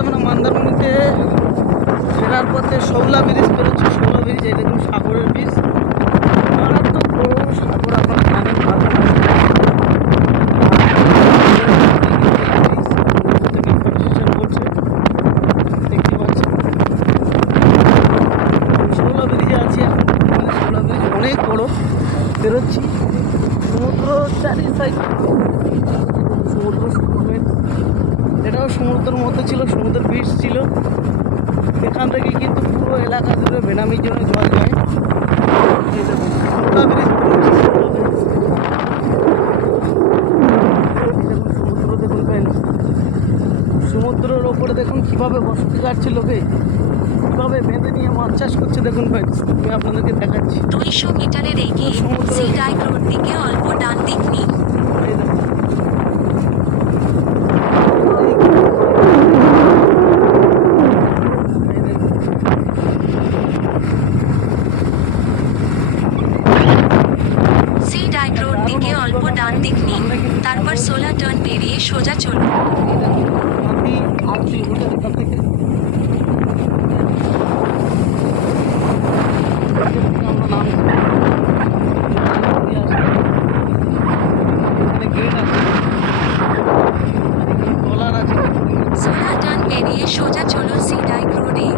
আমরা মন্দারমণিতে ফেরার পথে শৌলা ব্রিজ পেরোচ্ছি শৌলা ব্রিজ এই দেখুন সাগরের ব্রিজ। মারাত্মক বড় সাগর আপনারা জানেন ভালো মানে অনেক বড়। বেরোচ্ছি। সমুদ্র চারি সাইড সমুদ্র এটাও সমুদ্রের মতো ছিল সমুদ্রের বিচ ছিল এখান থেকে কিন্তু পুরো এলাকা জুড়ে বেনামির জন্য জল যায় সোলা ব্রিজ সমুদ্র। সমুদ্রের ওপরে দেখুন কীভাবে বসতি কাটছে লোকে কীভাবে বেঁধে নিয়ে মাছ চাষ করছে দেখুন friends। আমি আপনাদেরকে দেখাচ্ছি দুইশো মিটারের এগিয়ে সি ডাইক রোড দিকে অল্প ডান দিক নিন এই দেখুন। এই দেখুন। সি ডাইক রোড দিকে অল্প ডান দিক নিন তারপর সোলা টার্ন পেরিয়ে সোজা চলুন। সোলা টার্ন পেরিয়ে সোজা চলুন সি ডাইক রোডে